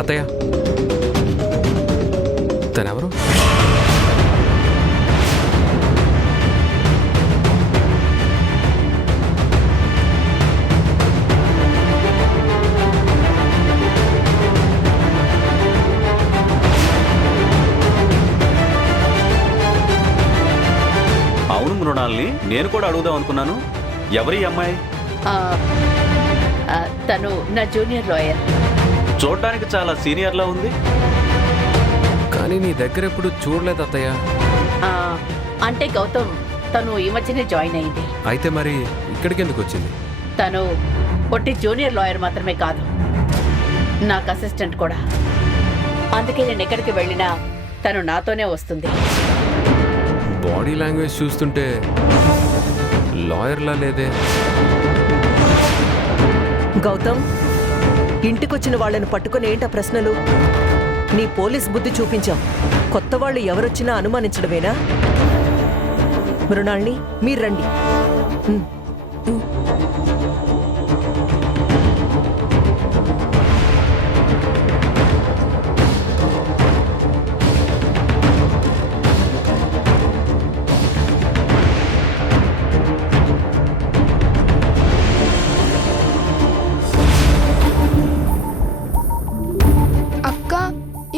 అత్తయ్య, తనెవరు? అవును మృణాల్ని నేను కూడా అడుగుదాం అనుకున్నాను. ఎవరి అమ్మాయి? తను నా జూనియర్ లాయర్. చూడడానికి చాలా సీనియర్లా ఉంది. కానీ నీ దగ్గర ఎప్పుడు చూడలేదు అత్తయ్య. అంటే గౌతమ్ తను ఈ మధ్యనే జాయిన్ అయింది. అయితే మరి ఇక్కడికి ఎందుకు వచ్చింది? తను పొట్టి జూనియర్ లాయర్ మాత్రమే కాదు, నాకు అసిస్టెంట్ కూడా. అందుకే నేను ఎక్కడికి వెళ్ళినా తను నాతోనే వస్తుంది. బాడీ లాంగ్వేజ్ చూస్తుంటే లాయర్లా లేదే. గౌతమ్, ఇంటికొచ్చిన వాళ్ళని పట్టుకుని ఏంటా ప్రశ్నలు? నీ పోలీస్ బుద్ధి చూపించావు. కొత్త వాళ్ళు ఎవరొచ్చినా అనుమానించడమేనా? మృణాల్ని, మీరు రండి.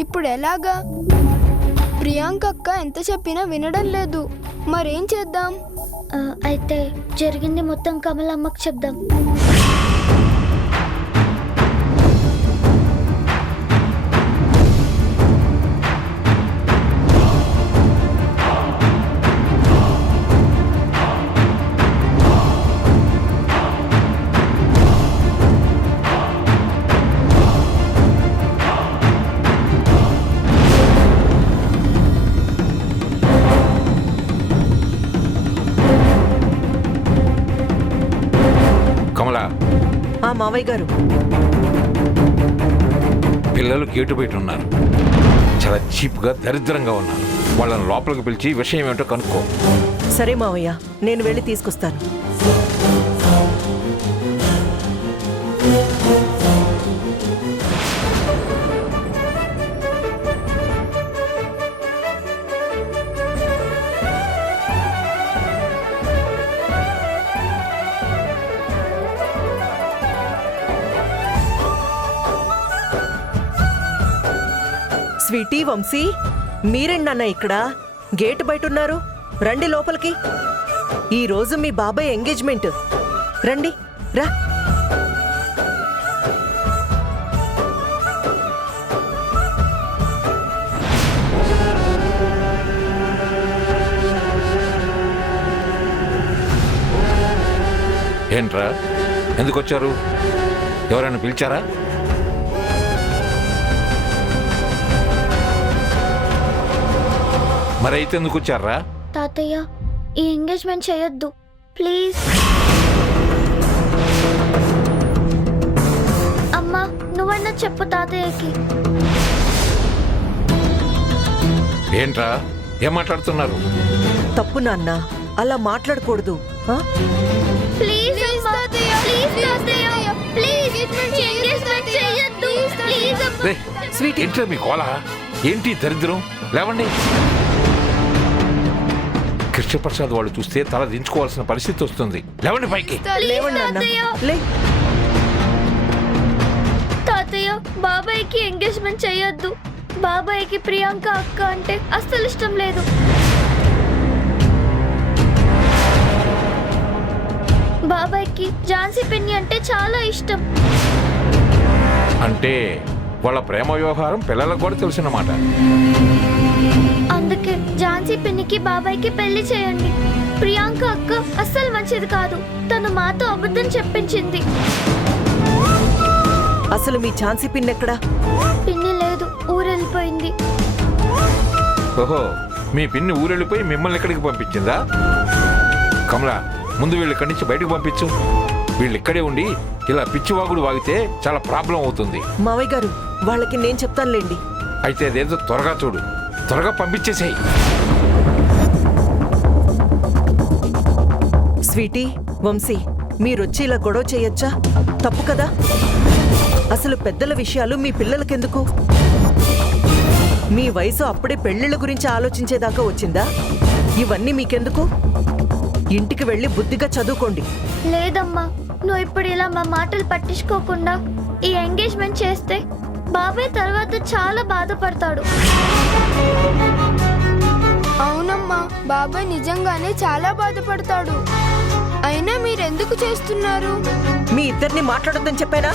ఇప్పుడు ఎలాగా? ప్రియాంక అక్క ఎంత చెప్పినా వినడం లేదు. మరేం చేద్దాం? అయితే జరిగింది మొత్తం కమలమ్మకు చెప్దాం. మావయ్య గారు, పిల్లలు గేటు బయట ఉన్నారు. చాలా చీప్గా దరిద్రంగా ఉన్నారు. వాళ్ళని లోపలికి పిలిచి విషయం ఏమిటో కనుక్కో. సరే మావయ్య, నేను వెళ్ళి తీసుకొస్తాను. స్వీటీ, వంశీ, మీరేంటన్నా ఇక్కడ గేటు బయట ఉన్నారు? రండి లోపలికి. ఈరోజు మీ బాబాయ్ ఎంగేజ్మెంట్. రండి, రా. ఏంట్రా, ఎందుకు వచ్చారు? ఎవరైనా పిలిచారా? మరైతే ఎందుకు వచ్చారా? తాతయ్య, ఈ ఎంగేజ్మెంట్ చేయొద్దు ప్లీజ్. అమ్మా, నువ్వన్నా చెప్పు తాతయ్యకి. ఏంట్రా, ఏం మాట్లాడుతున్నారు? తప్పు నాన్న, అలా మాట్లాడకూడదు. ప్లీజ్ అమ్మా, ప్లీజ్ తాతయ్య, ప్లీజ్ ఎంగేజ్మెంట్ చేయొద్దు ప్లీజ్. స్వీటీ, ఏంట్రా మీ కోల? ఏంటి దరిద్రం? లేవండి. కృష్ణప్రసాద్ వాళ్ళు చూస్తే తల దించుకోవాల్సిన పరిస్థితి వస్తుంది. లేవండి పైకి. తాతయ్య, బాబాయ్కి ఎంగేజ్మెంట్ చేయొద్దు. బాబాయ్కి ప్రియాంక అక్క అంటే అస్సలు ఇష్టం లేదు. బాబాయ్కి ఝాన్సీ పిన్ని అంటే చాలా ఇష్టం. అంటే వాళ్ళ ప్రేమ వ్యవహారం పిల్లలకు కూడా తెలిసినమాట. అందుకే ఝాన్సీ పిన్నికి బాబాయ్కి పెళ్లి చేయండి. ప్రియాంక అక్క అస్సలు మంచిది కాదు. తను మాతో అబద్ధం చెప్పించింది. అసలు మీ ఝాన్సీ పిన్ ఎక్కడా? పిన్ని లేదు, ఊరెళ్ళిపోయింది. ఓహో, మీ పిన్ని ఊరెళ్ళిపోయి మిమ్మల్ని ఎక్కడికి పంపించిందా? కమలా, ముందు వీళ్ళు ఇక్కడి నుంచి బయటకు పంపించు. వీళ్ళు ఇక్కడే ఉండి ఇలా పిచ్చివాగుడు వాగితే చాలా ప్రాబ్లం అవుతుంది. మావయ్య గారు, వాళ్ళకి నేను చెప్తానులేండి. అయితే అదేదో త్వరగా చూడు, త్వరగా పంపించేసేయి. స్వీటీ, వంశీ, మీరొచ్చి ఇలా గొడవ చేయొచ్చా? తప్పు కదా. అసలు పెద్దల విషయాలు మీ పిల్లలకెందుకు? మీ వయసు అప్పుడే పెళ్లిళ్ళ గురించి ఆలోచించేదాకా వచ్చిందా? ఇవన్నీ మీకెందుకు? ఇంటికి వెళ్ళి బుద్ధిగా చదువుకోండి. లేదమ్మా, నువ్వు ఇప్పుడు ఇలా మా మాటలు పట్టించుకోకుండా ఈ ఎంగేజ్మెంట్ చేస్తే బాబాయ్ తర్వాత చాలా బాధపడతాడు. అవునమ్మా, బాబాయ్ నిజంగానే చాలా బాధపడతాడు. అయినా మీరెందుకు చేస్తున్నారు? మీ ఇద్దరిని మాట్లాడొద్దని చెప్పానా?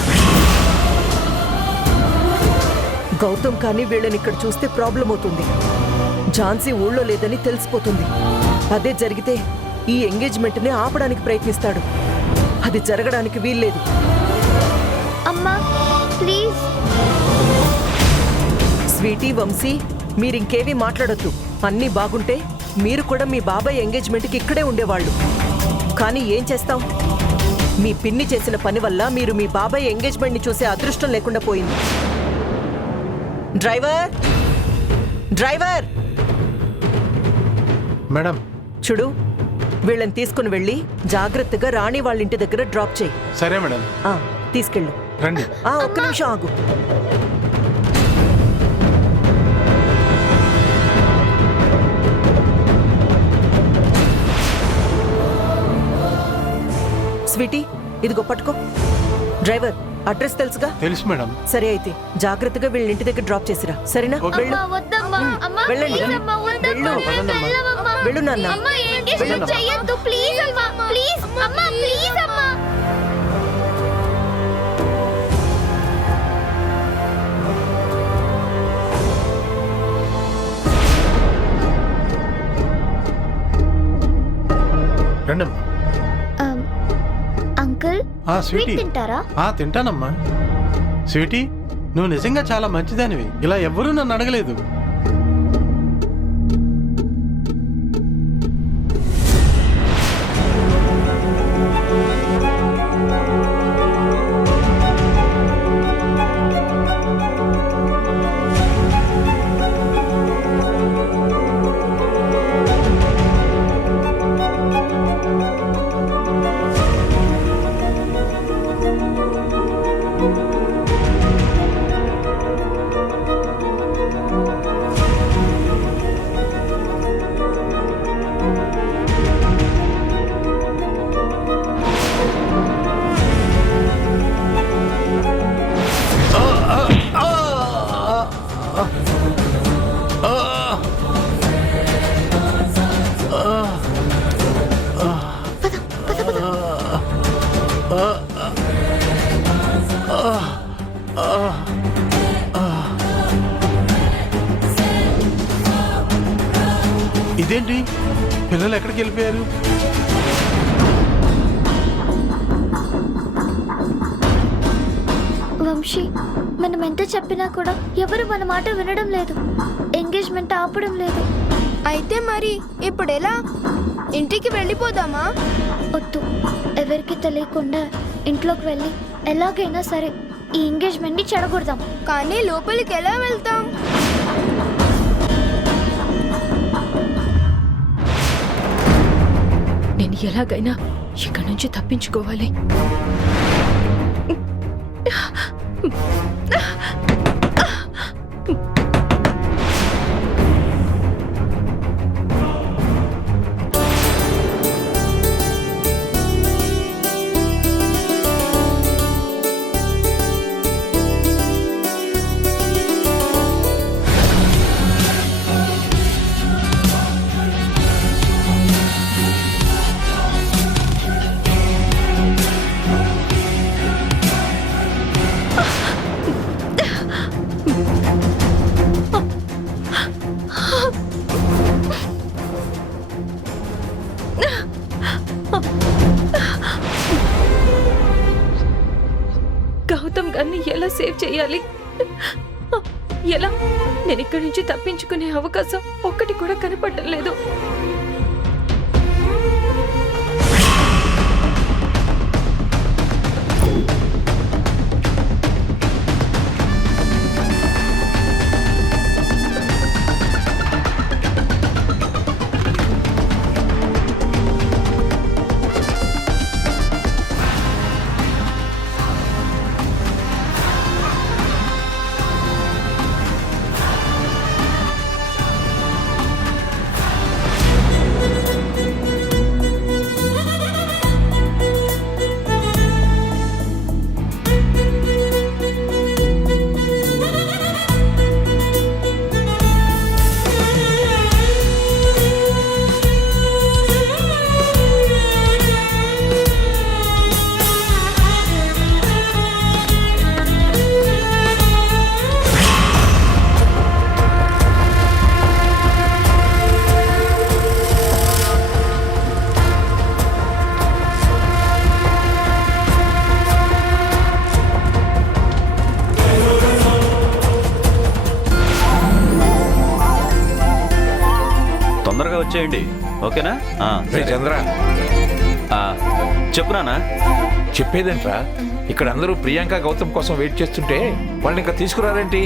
గౌతమ్ కానీ వీళ్ళని ఇక్కడ చూస్తే ప్రాబ్లం అవుతుంది. ఝాన్సీ ఊళ్ళో లేదని తెలిసిపోతుంది. అదే జరిగితే ఈ ఎంగేజ్మెంట్ని ఆపడానికి ప్రయత్నిస్తాడు. అది జరగడానికి వీల్లేదు. అమ్మా ప్లీజ్. స్వీటీ, వంశీ, మీరింకేమీ మాట్లాడొద్దు. అన్నీ బాగుంటే మీరు కూడా మీ బాబాయ్ ఎంగేజ్మెంట్కి ఇక్కడే ఉండేవాళ్ళు. కానీ ఏం చేస్తాం? మీ పిన్ని చేసిన పని వల్ల మీరు మీ బాబాయ్ ఎంగేజ్మెంట్ని చూసే అదృష్టం లేకుండా పోయింది. Driver, driver! మేడం. చూడు, వీళ్ళని తీసుకుని వెళ్ళి జాగ్రత్తగా రాణి వాళ్ళ ఇంటి దగ్గర డ్రాప్ చేయి. సరే మేడం. తీసుకెళ్ళు. రండి. ఒక్క నిమిషం ఆగు. స్వీటీ, ఇదిగో పట్టుకో. డ్రైవర్, అడ్రస్ తెలుసుగా? తెలుసు మేడం. సరే అయితే జాగ్రత్తగా వీళ్ళ ఇంటి దగ్గర డ్రాప్ చేసిరా. సరేనా? వెళ్ళు. అమ్మా వద్దమ్మా, అమ్మా వెళ్ళండి. ప్లీజ్ అమ్మా, వద్దమ్మా, వెళ్ళు. మేము వెళ్ళమమ్మా. వెళ్ళు నాన్న. అమ్మా ఎంగేజ్మెంట్ చెయ్యొద్దు ప్లీజ్ అమ్మా, ప్లీజ్ అమ్మా, ప్లీజ్ అమ్మా. రండి. అంకుల్, స్వీటీ తింటారా? తింటానమ్మా. స్వీటీ, నువ్వు నిజంగా చాలా మంచిదానివి. ఇలా ఎవ్వరూ నన్ను అడగలేదు. ఇదేంటి, పిల్లలు ఎక్కడికి వెళ్ళిపోయారు? వంశీ, మనం ఎంత చెప్పినా కూడా ఎవరు మన మాట వినడం లేదు. ఎంగేజ్మెంట్ ఆపడం లేదు. అయితే మరి ఇప్పుడు ఎలా? ఇంటికి వెళ్ళిపోదామా? వద్దు, ఎవరికి తెలియకుండా ఇంట్లోకి వెళ్ళి ఎలాగైనా సరే ఈ ఎంగేజ్మెంట్ ని చెడగొడదాం. కానీ లోపలికి ఎలా వెళ్తాం? నేను ఎలాగైనా ఇక్కడి నుంచి తప్పించుకోవాలి. గౌతమ్ గారిని ఎలా సేవ్ చేయాలి? ఎలా? నేను ఇక్కడి నుంచి తప్పించుకునే అవకాశం ఒక్కటి కూడా కనపడడం లేదు. వచ్చేయండి. ఓకేనా? రే చంద్ర, చెప్పు నాన్న. చెప్పేదేంట్రా, ఇక్కడ అందరూ ప్రియాంక గౌతమ్ కోసం వెయిట్ చేస్తుంటే వాళ్ళని ఇంకా తీసుకురారేంటి?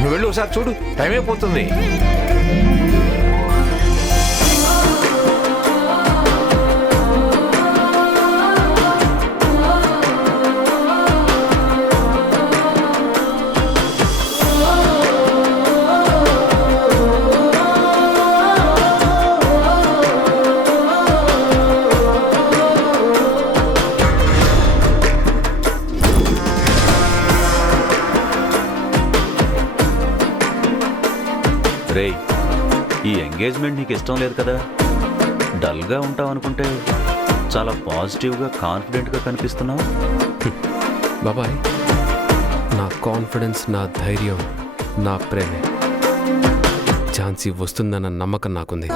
నువ్వు వెళ్ళి ఒకసారి చూడు, టైం అయిపోతుంది. రేయ్, ఈ ఎంగేజ్మెంట్ నీకు ఇష్టం లేదు కదా? డల్గా ఉంటావు అనుకుంటే చాలా పాజిటివ్గా కాన్ఫిడెంట్గా కనిపిస్తున్నావు. బాబాయ్, నా కాన్ఫిడెన్స్, నా ధైర్యం, నా ప్రేమే ఝాన్సీ వస్తుందన్న నమ్మకం నాకుంది.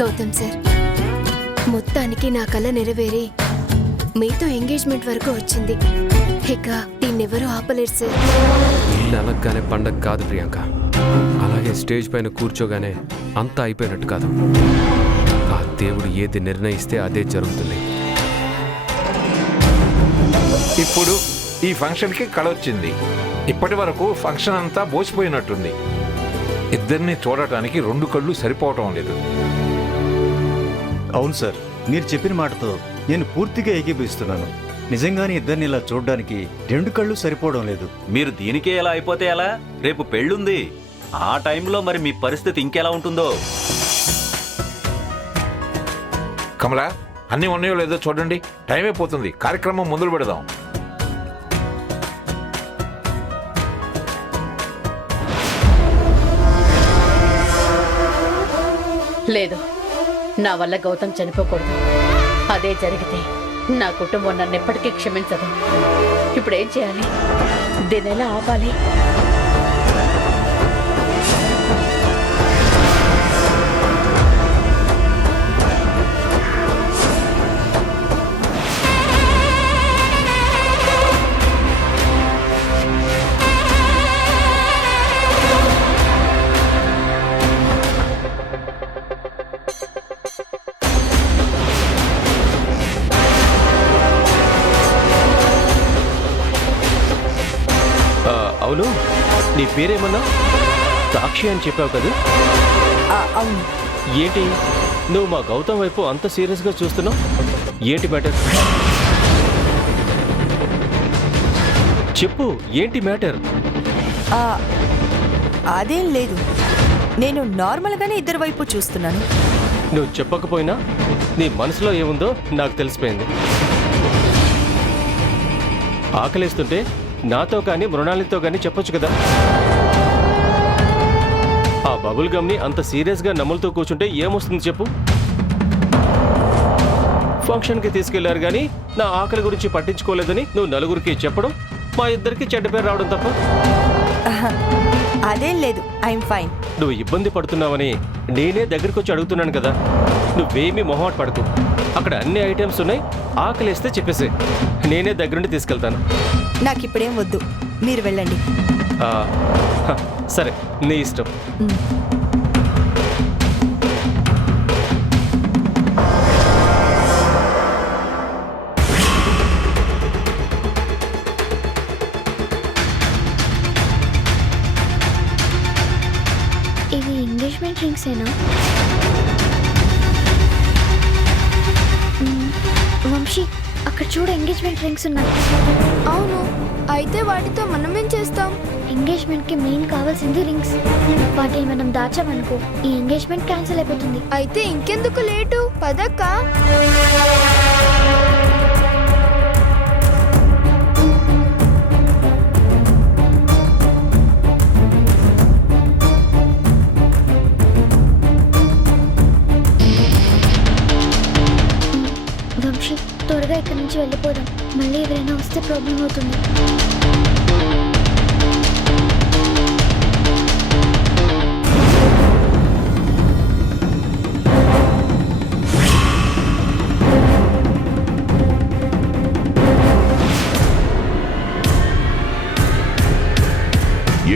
గౌతమ్ సార్, మొత్తానికి నా కల నెరవేరి మీతో ఎంగేజ్మెంట్ వరకు వచ్చింది. ఇక దీన్నెవరూ ఆపలేరు సార్. ఇల్లు అలగ్గానే పండగ కాదు ప్రియాంక, అలాగే స్టేజ్ పైన కూర్చోగానే అంతా అయిపోయినట్టు కాదు. ఆ దేవుడు ఏది నిర్ణయిస్తే అదే జరుగుతుంది. ఇప్పుడు ఈ ఫంక్షన్కి కళ వచ్చింది. ఇప్పటి వరకు ఫంక్షన్ అంతా బోసిపోయినట్టుంది. ఇద్దరిని చూడటానికి 2 కళ్ళు సరిపోవటం లేదు. అవును సార్, మీరు చెప్పిన మాటతో నేను పూర్తిగా ఏకీభవిస్తున్నాను. నిజంగానే ఇద్దరిని ఇలా చూడడానికి 2 కళ్ళు సరిపోవడం లేదు. మీరు దీనికే ఎలా అయిపోతే ఎలా? రేపు పెళ్ళుంది. ఆ టైంలో మరి మీ పరిస్థితి ఇంకెలా ఉంటుందో. కమలా, అన్నీ ఉన్నాయో లేదో చూడండి, టైం అయిపోతుంది. కార్యక్రమం మొదలు పెడదాం. లేదు, నా వల్ల గౌతమ్ చనిపోకూడదు. అదే జరిగితే నా కుటుంబం నన్ను ఎప్పటికీ క్షమించదు. ఇప్పుడు ఏం చేయాలి? దీన్ని ఎలా ఆపాలి? అవును, నీ పేరేమన్నా? సాక్షి అని చెప్పావు కదా? అవును. ఏంటి నువ్వు మా గౌతమ్ వైపు అంత సీరియస్గా చూస్తున్నావు? ఏంటి మ్యాటర్? చెప్పు, ఏంటి మ్యాటర్? అదేం లేదు, నేను నార్మల్గానే ఇద్దరి వైపు చూస్తున్నాను. నువ్వు చెప్పకపోయినా నీ మనసులో ఏముందో నాకు తెలిసిపోయింది. ఆకలిస్తుంటే నాతో కానీ మృణాలితో కానీ చెప్పొచ్చు కదా. ఆ బబుల్ గమ్ని అంత సీరియస్గా నమ్ములతో కూర్చుంటే ఏమొస్తుంది చెప్పు? ఫంక్షన్కి తీసుకెళ్లారు కానీ నా ఆకలి గురించి పట్టించుకోలేదని నువ్వు నలుగురికి చెప్పడం, మా ఇద్దరికి చెడ్డ పేరు రావడం తప్ప. అదేం లేదు, ఐఎమ్ ఫైన్. నువ్వు ఇబ్బంది పడుతున్నావని నేనే దగ్గరికి వచ్చి అడుగుతున్నాను కదా. నువ్వేమీ మొహమాట పడకు. అక్కడ అన్ని ఐటమ్స్ ఉన్నాయి, ఆకలిస్తే చెప్పేసి నేనే దగ్గరుండి తీసుకెళ్తాను. నాకు ఇప్పుడేం వద్దు, మీరు వెళ్ళండి. సరే, నీ ఇష్టం. ఇవి ఎంగేజ్మెంట్ రింగ్స్ ఏనా? వంశీ, అక్కడ చూడు, ఎంగేజ్మెంట్ రింగ్స్ ఉన్నాయి. అవును, అయితే వాటితో మనం ఏం చేస్తాం? ఎంగేజ్మెంట్ కి మెయిన్ కావాల్సింది రింగ్స్. వాటిని మనం దాచామనుకో, ఈ ఎంగేజ్మెంట్ క్యాన్సిల్ అయిపోతుంది. అయితే ఇంకెందుకు లేటు, పదక్క. త్వరగా ఇక్కడి నుంచి వెళ్ళిపోదాం. మళ్ళీ ఎవరైనా వస్తే ప్రాబ్లం అవుతుంది.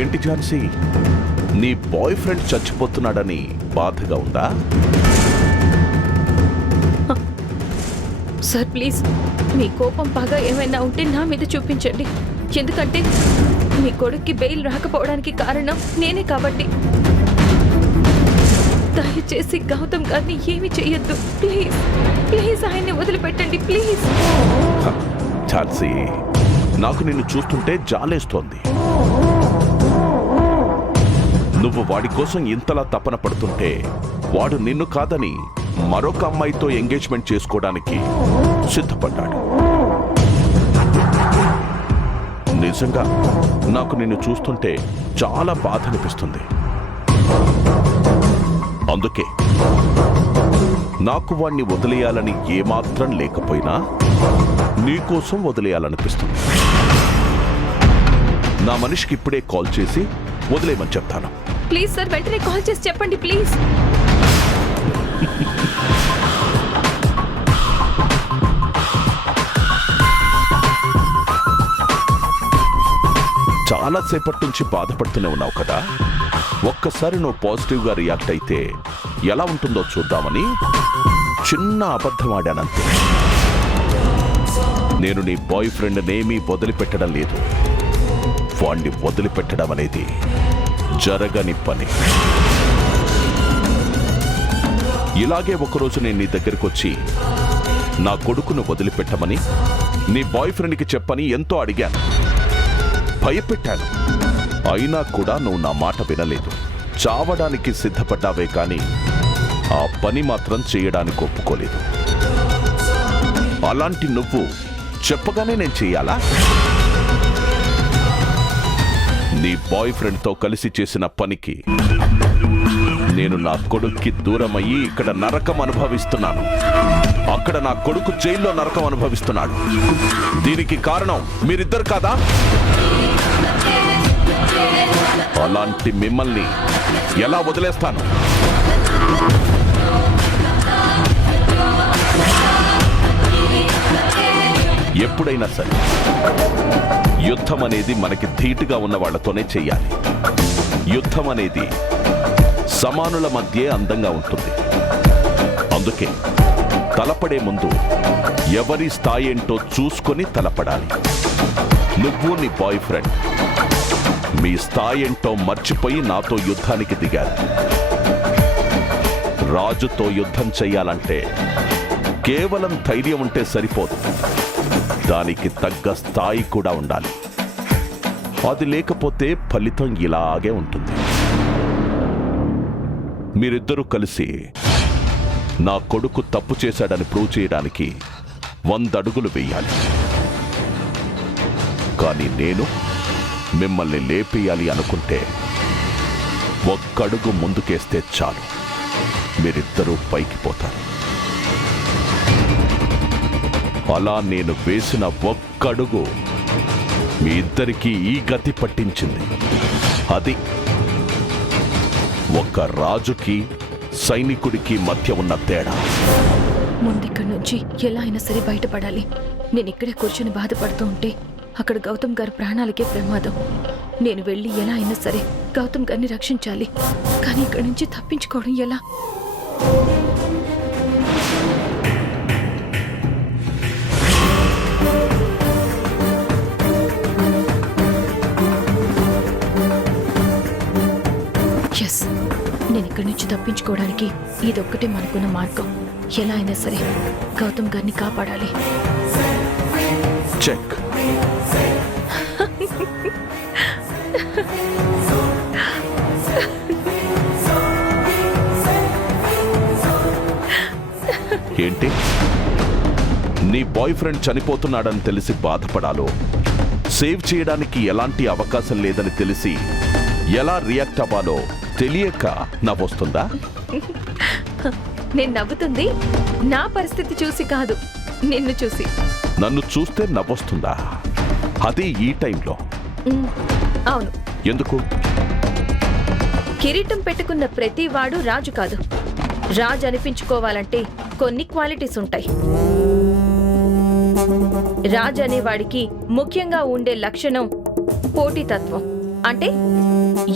ఏంటి ఝాన్సీ, నీ బాయ్ ఫ్రెండ్ చచ్చిపోతున్నాడని బాధగా ఉందా? సార్ ప్లీజ్, మీ కోపం బాగా ఏమైనా ఉంటే నా మీద చూపించండి. ఎందుకంటే మీ కొడుక్కి బెయిల్ రాకపోవడానికి కారణం నేనే కాబట్టి. దయచేసి గౌతమ్ గారిని ఏమి చెయ్యొద్దు ప్లీజ్. ప్లీజ్ ఆయన్ని వదిలిపెట్టండి ప్లీజ్. ఝాన్సీ, నాకు నిన్ను చూస్తుంటే జాలేస్తోంది. నువ్వు వాడి కోసం ఇంతలా తపన పడుతుంటే వాడు నిన్ను కాదని మరొక అమ్మాయితో ఎంగేజ్మెంట్ చేసుకోవడానికి సిద్ధపడ్డాడు. నిజంగా నాకు నిన్ను చూస్తుంటే చాలా బాధ అనిపిస్తుంది. అందుకే నాకు వాణ్ణి వదిలేయాలని ఏమాత్రం లేకపోయినా నీకోసం వదిలేయాలనిపిస్తుంది. నా మనిషికి ఇప్పుడే కాల్ చేసి వదిలేయమని చెప్తాను. ప్లీజ్ సార్, వెంటనే కాల్ చేసి చెప్పండి ప్లీజ్. చాలాసేపటి నుంచి బాధపడుతూనే ఉన్నావు కదా, ఒక్కసారి నువ్వు పాజిటివ్గా రియాక్ట్ అయితే ఎలా ఉంటుందో చూద్దామని చిన్న అబద్ధం ఆడానంతే. నేను నీ బాయ్ ఫ్రెండ్నేమీ వదిలిపెట్టడం లేదు. వాణ్ణి వదిలిపెట్టడం అనేది జరగని పని. ఇలాగే ఒకరోజు నేను నీ దగ్గరికి వచ్చి నా కొడుకును వదిలిపెట్టమని నీ బాయ్ ఫ్రెండ్కి చెప్పని ఎంతో అడిగాను, భయపెట్టాను. అయినా కూడా నువ్వు నా మాట వినలేదు. చావడానికి సిద్ధపడ్డావే కానీ ఆ పని మాత్రం చేయడానికి ఒప్పుకోలేదు. అలాంటి నువ్వు చెప్పగానే నేను చెయ్యాలా? నీ బాయ్ ఫ్రెండ్తో కలిసి చేసిన పనికి నేను నా కొడుక్కి దూరమయ్యి ఇక్కడ నరకం అనుభవిస్తున్నాను. అక్కడ నా కొడుకు జైల్లో నరకం అనుభవిస్తున్నాడు. దీనికి కారణం మీరిద్దరు కాదా? అలాంటి మిమ్మల్ని ఎలా వదిలేస్తాను? ఎప్పుడైనా సరే యుద్ధం అనేది మనకి ధీటుగా ఉన్న వాళ్లతోనే చెయ్యాలి. యుద్ధం అనేది సమానుల మధ్య అందంగా ఉంటుంది. అందుకే తలపడే ముందు ఎవరి స్థాయి ఏంటో చూసుకొని తలపడాలి. నువ్వు నీ బాయ్ ఫ్రెండ్ మీ స్థాయి ఏంటో మర్చిపోయి నాతో యుద్ధానికి దిగారు. రాజుతో యుద్ధం చెయ్యాలంటే కేవలం ధైర్యం ఉంటే సరిపోదు, దానికి తగ్గ స్థాయి కూడా ఉండాలి. అది లేకపోతే ఫలితం ఇలాగే ఉంటుంది. మీరిద్దరూ కలిసి నా కొడుకు తప్పు చేశాడని ప్రూవ్ చేయడానికి 100 అడుగులు వేయాలి. కానీ నేను మిమ్మల్ని లేపేయాలి అనుకుంటే 1 అడుగు ముందుకేస్తే చాలు, మీరిద్దరూ పైకి పోతారు. అలా నేను వేసిన 1 అడుగు మీ ఇద్దరికీ ఈ గతి పట్టించింది. అది ఒక రాజుకి సైనికుడికి మధ్య ఉన్న తేడా. ముందిక్కడి నుంచి ఎలా అయినా సరే బయటపడాలి. నేను ఇక్కడే కూర్చొని బాధపడుతూ ఉంటే అక్కడ గౌతమ్ గారి ప్రాణాలకే ప్రమాదం. నేను వెళ్ళి ఎలా అయినా సరే గౌతమ్ గారిని రక్షించాలి. కానీ ఇక్కడి నుంచి తప్పించుకోవడం ఎలా? ఎస్, నేను ఇక్కడి నుంచి తప్పించుకోవడానికి ఇదొక్కటే మనకున్న మార్గం. ఎలా అయినా సరే గౌతమ్ గారిని కాపాడాలి. చెక్. ఏంటి, నీ బాయ్ ఫ్రెండ్ చనిపోతున్నాడని తెలిసి బాధపడాలో, సేవ్ చేయడానికి ఎలాంటి అవకాశం లేదని తెలిసి ఎలా రియాక్ట్ అవ్వాలో తెలియక నవ్వొస్తుందా? నేను నవ్వుతుంది నా పరిస్థితి చూసి కాదు, నిన్ను చూసి. నన్ను చూస్తే నవ్వొస్తుందా? అది ఈ టైంలో? అవును. ఎందుకు? కిరీటం పెట్టుకున్న ప్రతి వాడు రాజు కాదు. రాజు అనిపించుకోవాలంటే కొన్ని క్వాలిటీస్ ఉంటాయి. రాజు అనేవాడికి ముఖ్యంగా ఉండే లక్షణం పోటీతత్వం. అంటే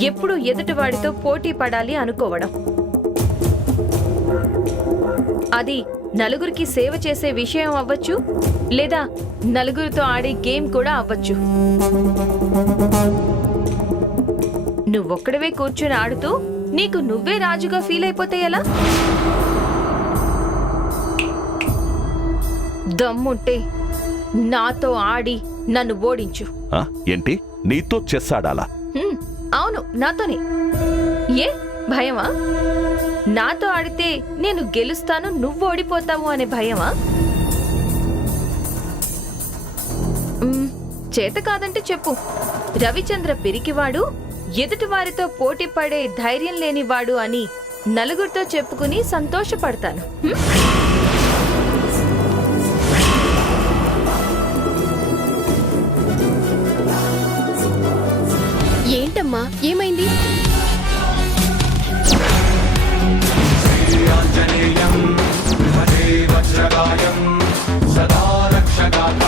ఎప్పుడు ఎదుటివాడితో పోటీ పడాలి అనుకోవడం. అది నలుగురికి సేవ చేసే విషయం అవ్వచ్చు, లేదా నలుగురితో ఆడే గేమ్ కూడా అవ్వచ్చు. నువ్వొక్కడవే కూర్చుని ఆడుతూ నీకు నువ్వే రాజుగా ఫీల్ అయిపోతే ఎలా? దమ్ముంటే నాతో ఆడి నన్ను ఓడించు. ఏంటి, నీతో చెస్ ఆడాలా? అవును, నాతోనే. ఏ భయమా? నాతో ఆడితే నేను గెలుస్తాను, నువ్వు ఓడిపోతావు అనే భయమా? చేత కాదంటే చెప్పు. రవిచంద్ర పిరికివాడు, ఎదుటివారితో పోటీ పడే ధైర్యం లేనివాడు అని నలుగురితో చెప్పుకుని సంతోషపడతాను. ఏంటమ్మా, ఏమైంది? సదా రక్షగాత